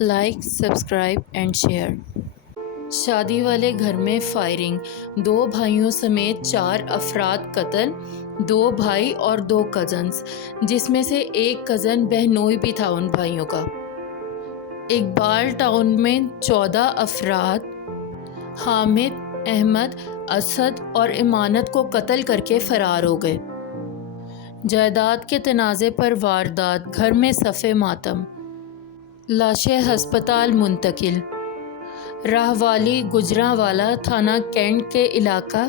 Like subscribe and share. شادی والے گھر میں فائرنگ، 2 بھائیوں سمیت 4 افراد قتل، 2 بھائی اور 2 کزنز، جس میں سے ایک کزن بہنوئی بھی تھا ان بھائیوں کا۔ اقبال ٹاؤن میں 14 افراد حامد، احمد، اسد اور امانت کو قتل کر کے فرار ہو گئے۔ جائیداد کے تنازع پر واردات، گھر میں صف ماتم، لاشیں ہسپتال منتقل۔ راہوالی گجرانوالہ تھانہ کینٹ کے علاقہ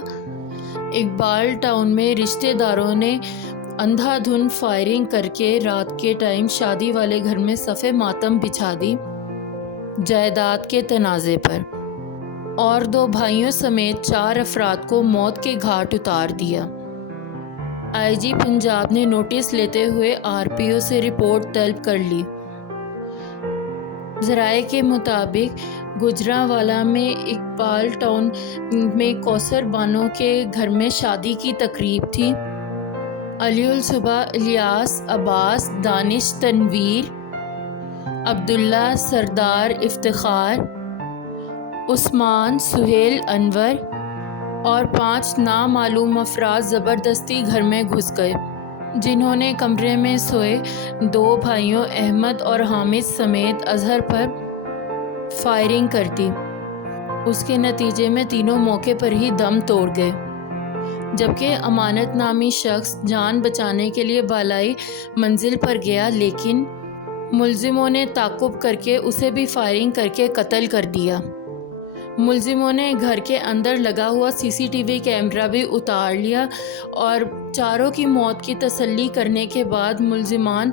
اقبال ٹاؤن میں رشتہ داروں نے اندھا دھند فائرنگ کر کے رات کے ٹائم شادی والے گھر میں صف ماتم بچھا دی جائیداد کے تنازع پر، اور 2 بھائیوں سمیت 4 افراد کو موت کے گھاٹ اتار دیا۔ آئی جی پنجاب نے نوٹس لیتے ہوئے RPO سے رپورٹ طلب کر لی۔ ذرائع کے مطابق گجرانوالہ میں اقبال ٹاؤن میں کوثر بانو کے گھر میں شادی کی تقریب تھی۔ علی الصبح، الیاس، عباس، دانش، تنویر، عبداللہ، سردار افتخار، عثمان، سہیل، انور اور 5 نامعلوم افراد زبردستی گھر میں گھس گئے، جنہوں نے کمرے میں سوئے 2 بھائیوں احمد اور حامد سمیت اظہر پر فائرنگ کر دی۔ اس کے نتیجے میں تینوں موقع پر ہی دم توڑ گئے، جبکہ امانت نامی شخص جان بچانے کے لیے بالائی منزل پر گیا، لیکن ملزموں نے تعاقب کر کے اسے بھی فائرنگ کر کے قتل کر دیا۔ ملزموں نے گھر کے اندر لگا ہوا CCTV کیمرہ بھی اتار لیا اور چاروں کی موت کی تسلی کرنے کے بعد ملزمان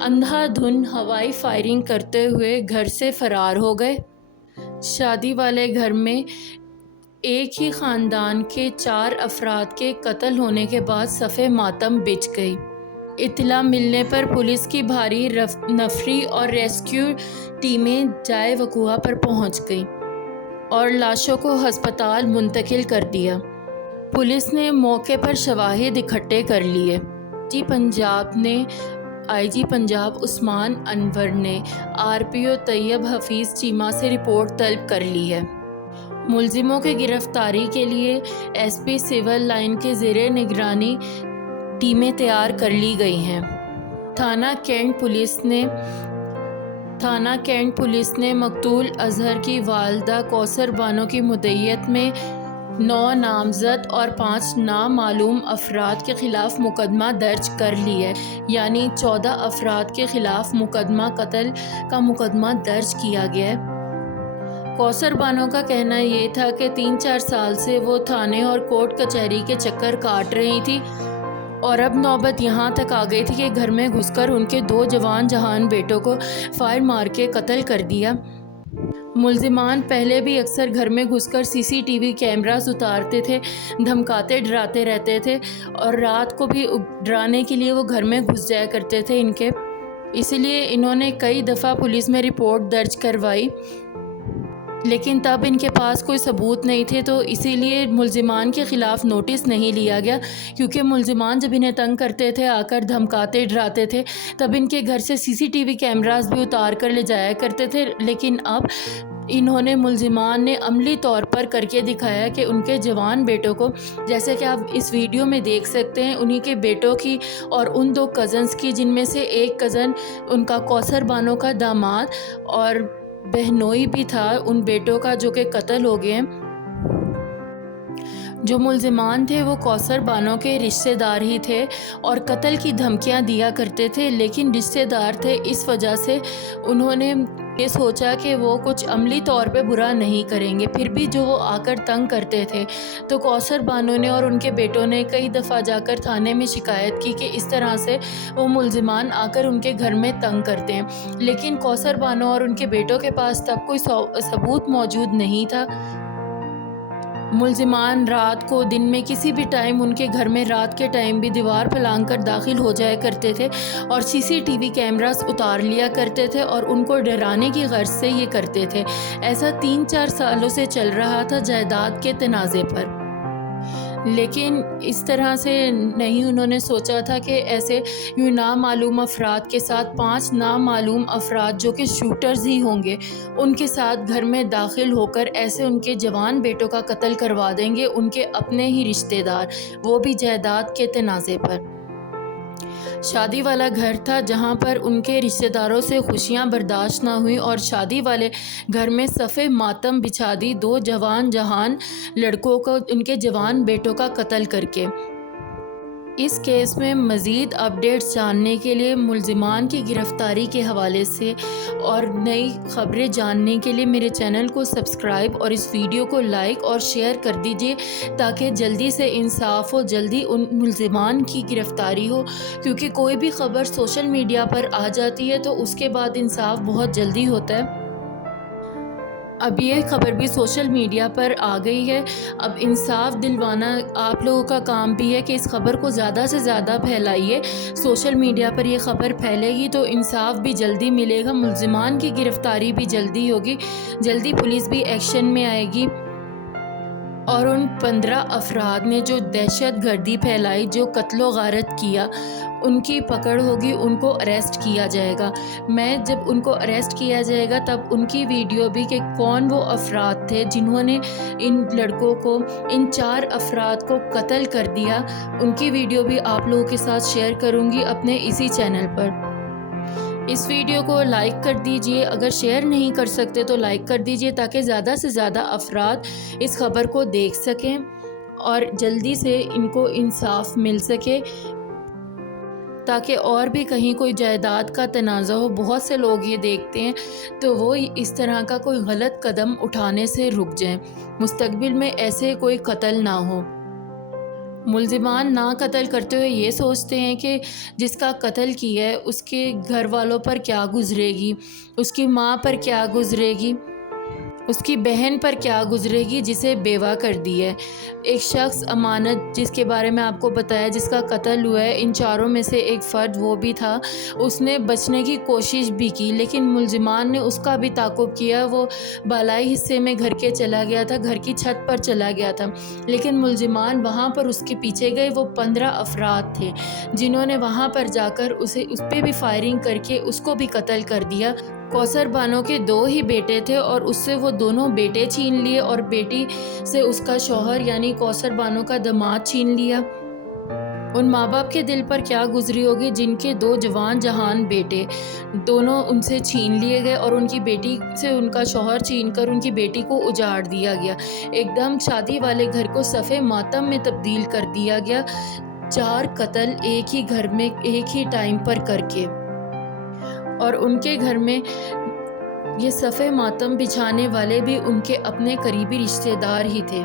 اندھا دھند ہوائی فائرنگ کرتے ہوئے گھر سے فرار ہو گئے۔ شادی والے گھر میں ایک ہی خاندان کے 4 افراد کے قتل ہونے کے بعد صف ماتم بچھ گئی۔ اطلاع ملنے پر پولیس کی بھاری نفری اور ریسکیو ٹیمیں جائے وقوع پر پہنچ گئیں اور لاشوں کو ہسپتال منتقل کر دیا۔ پولیس نے موقع پر شواہد اکٹھے کر لیے۔ آئی جی پنجاب عثمان انور نے RPO طیب حفیظ چیمہ سے رپورٹ طلب کر لی ہے۔ ملزموں کی گرفتاری کے لیے SP سول لائن کے زیر نگرانی ٹیمیں تیار کر لی گئی ہیں۔ تھانہ کینٹ پولیس نے مقتول اظہر کی والدہ کوثر بانو کی مدعیت میں 9 نامزد اور 5 نامعلوم افراد کے خلاف مقدمہ درج کر لی ہے، یعنی 14 افراد کے خلاف قتل کا مقدمہ درج کیا گیا ہے۔ کوثر بانو کا کہنا یہ تھا کہ 3-4 سال سے وہ تھانے اور کورٹ کچہری کے چکر کاٹ رہی تھی، اور اب نوبت یہاں تک آ گئی تھی کہ گھر میں گھس کر ان کے 2 جوان جہان بیٹوں کو فائر مار کے قتل کر دیا۔ ملزمان پہلے بھی اکثر گھر میں گھس کر CCTV کیمراز اتارتے تھے، دھمکاتے ڈراتے رہتے تھے، اور رات کو بھی ڈرانے کے لیے وہ گھر میں گھس جایا کرتے تھے اسی لیے انہوں نے کئی دفعہ پولیس میں رپورٹ درج کروائی، لیکن تب ان کے پاس کوئی ثبوت نہیں تھے، تو اسی لیے ملزمان کے خلاف نوٹس نہیں لیا گیا، کیونکہ ملزمان جب انہیں تنگ کرتے تھے، آ کر دھمکاتے ڈراتے تھے، تب ان کے گھر سے CCTV کیمراز بھی اتار کر لے جایا کرتے تھے۔ لیکن اب ملزمان نے عملی طور پر کر کے دکھایا کہ ان کے جوان بیٹوں کو، جیسے کہ آپ اس ویڈیو میں دیکھ سکتے ہیں، انہی کے بیٹوں کی اور ان 2 کزنز کی، جن میں سے ایک کزن ان کا کوثر بانو کا داماد اور بہنوئی بھی تھا ان بیٹوں کا، جو کہ قتل ہو گئے ہیں۔ جو ملزمان تھے وہ کوثر بانو کے رشتہ دار ہی تھے اور قتل کی دھمکیاں دیا کرتے تھے، لیکن رشتہ دار تھے اس وجہ سے انہوں نے یہ سوچا کہ وہ کچھ عملی طور پہ برا نہیں کریں گے، پھر بھی جو وہ آ کر تنگ کرتے تھے، تو کوثر بانو نے اور ان کے بیٹوں نے کئی دفعہ جا کر تھانے میں شکایت کی کہ اس طرح سے وہ ملزمان آ کر ان کے گھر میں تنگ کرتے ہیں، لیکن کوثر بانو اور ان کے بیٹوں کے پاس تب کوئی ثبوت موجود نہیں تھا۔ ملزمان رات کو، دن میں، کسی بھی ٹائم ان کے گھر میں رات کے ٹائم بھی دیوار پھلانگ کر داخل ہو جایا کرتے تھے اور CCTV کیمراز اتار لیا کرتے تھے اور ان کو ڈرانے کی غرض سے یہ کرتے تھے۔ ایسا 3-4 سالوں سے چل رہا تھا جائیداد کے تنازع پر۔ لیکن اس طرح سے نہیں انہوں نے سوچا تھا کہ ایسے یوں نامعلوم افراد کے ساتھ 5 نامعلوم افراد جو کہ شوٹرز ہی ہوں گے ان کے ساتھ گھر میں داخل ہو کر ایسے ان کے جوان بیٹوں کا قتل کروا دیں گے، ان کے اپنے ہی رشتہ دار، وہ بھی جائیداد کے تنازع پر۔ شادی والا گھر تھا جہاں پر ان کے رشتہ داروں سے خوشیاں برداشت نہ ہوئیں اور شادی والے گھر میں صف ماتم بچھا دی 2 جوان جہان لڑکوں کو ان کے جوان بیٹوں کا قتل کر کے۔ اس کیس میں مزید اپڈیٹس جاننے کے لیے، ملزمان کی گرفتاری کے حوالے سے اور نئی خبریں جاننے کے لیے میرے چینل کو سبسکرائب اور اس ویڈیو کو لائک اور شیئر کر دیجئے تاکہ جلدی سے انصاف ہو، جلدی ان ملزمان کی گرفتاری ہو، کیونکہ کوئی بھی خبر سوشل میڈیا پر آ جاتی ہے تو اس کے بعد انصاف بہت جلدی ہوتا ہے۔ اب یہ خبر بھی سوشل میڈیا پر آ گئی ہے، اب انصاف دلوانا آپ لوگوں کا کام بھی ہے کہ اس خبر کو زیادہ سے زیادہ پھیلائیے۔ سوشل میڈیا پر یہ خبر پھیلے گی تو انصاف بھی جلدی ملے گا، ملزمان کی گرفتاری بھی جلدی ہوگی، جلدی پولیس بھی ایکشن میں آئے گی، اور ان 15 افراد نے جو دہشت گردی پھیلائی، جو قتل و غارت کیا، ان کی پکڑ ہوگی، ان کو اریسٹ کیا جائے گا۔ میں جب ان کو اریسٹ کیا جائے گا تب ان کی ویڈیو بھی کہ کون وہ افراد تھے جنہوں نے ان لڑکوں کو، ان 4 افراد کو قتل کر دیا، ان کی ویڈیو بھی آپ لوگوں کے ساتھ شیئر کروں گی اپنے اسی چینل پر۔ اس ویڈیو کو لائک کر دیجئے، اگر شیئر نہیں کر سکتے تو لائک کر دیجئے تاکہ زیادہ سے زیادہ افراد اس خبر کو دیکھ سکیں اور جلدی سے ان کو انصاف مل سکے، تاکہ اور بھی کہیں کوئی جائیداد کا تنازع ہو۔ بہت سے لوگ یہ دیکھتے ہیں تو وہ اس طرح کا کوئی غلط قدم اٹھانے سے رک جائیں، مستقبل میں ایسے کوئی قتل نہ ہو۔ ملزمان نہ قتل کرتے ہوئے یہ سوچتے ہیں کہ جس کا قتل کیا ہے اس کے گھر والوں پر کیا گزرے گی، اس کی ماں پر کیا گزرے گی، اس کی بہن پر کیا گزرے گی جسے بیوہ کر دی ہے۔ ایک شخص امانت جس کے بارے میں آپ کو بتایا جس کا قتل ہوا ہے، ان 4 میں سے ایک فرد وہ بھی تھا، اس نے بچنے کی کوشش بھی کی لیکن ملزمان نے اس کا بھی تعاقب کیا، وہ بالائی حصے میں گھر کے چلا گیا تھا، گھر کی چھت پر چلا گیا تھا، لیکن ملزمان وہاں پر اس کے پیچھے گئے۔ وہ 15 افراد تھے جنہوں نے وہاں پر جا کر اس پہ بھی فائرنگ کر کے اس کو بھی قتل کر دیا۔ کوثر بانو کے 2 ہی بیٹے تھے اور اس سے وہ دونوں بیٹے چھین لیے اور بیٹی سے اس کا شوہر یعنی کوثر بانو کا داماد چھین لیا۔ ان ماں باپ کے دل پر کیا گزری ہوگی جن کے 2 جوان جہان بیٹے دونوں ان سے چھین لیے گئے اور ان کی بیٹی سے ان کا شوہر چھین کر ان کی بیٹی کو اجاڑ دیا گیا۔ ایک دم شادی والے گھر کو صف ماتم میں تبدیل کر دیا گیا، 4 قتل ایک ہی گھر میں ایک ہی ٹائم پر کر کے، اور ان کے گھر میں یہ صف ماتم بچھانے والے بھی ان کے اپنے قریبی رشتہ دار ہی تھے۔